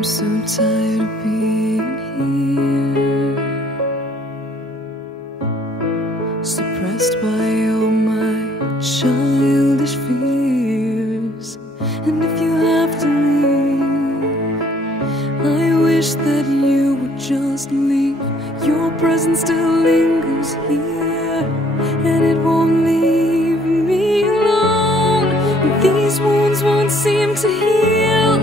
I'm so tired of being here, suppressed by all my childish fears. And if you have to leave, I wish that you would just leave. Your presence still lingers here, and it won't leave me alone. These wounds won't seem to heal.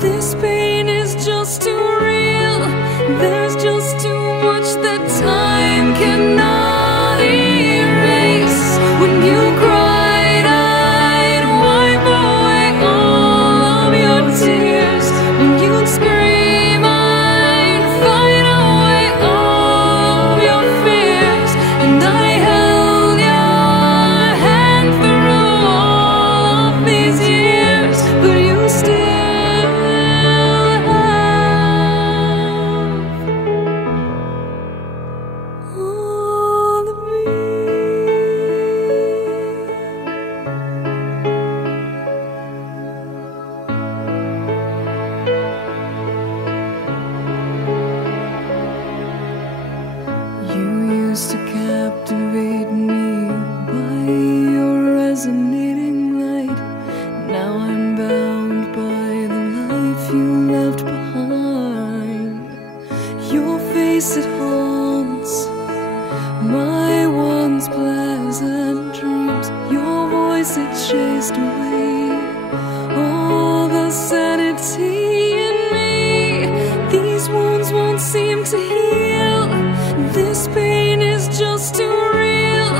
This pain is just too real. There's just too much that time cannot erase. When you cried, I'd wipe away all of your tears. When you'd scream, I'd fight away all of your fears. And I held your hand through all of these years, but you still to captivate me by your resonating light. Now I'm bound by the life you left behind. Your face, it haunts my once pleasant dreams. Your voice, it chased away all the sanity in me. These wounds won't seem to heal. This pain is just too real.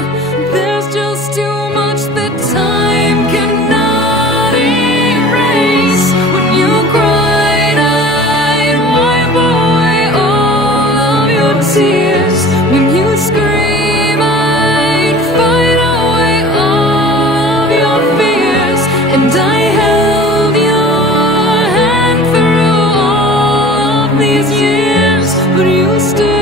There's just too much that time cannot erase. When you cried, I'd wipe away all of your tears. When you scream, I'd fight away all of your fears. And I held your hand through all of these years, but you still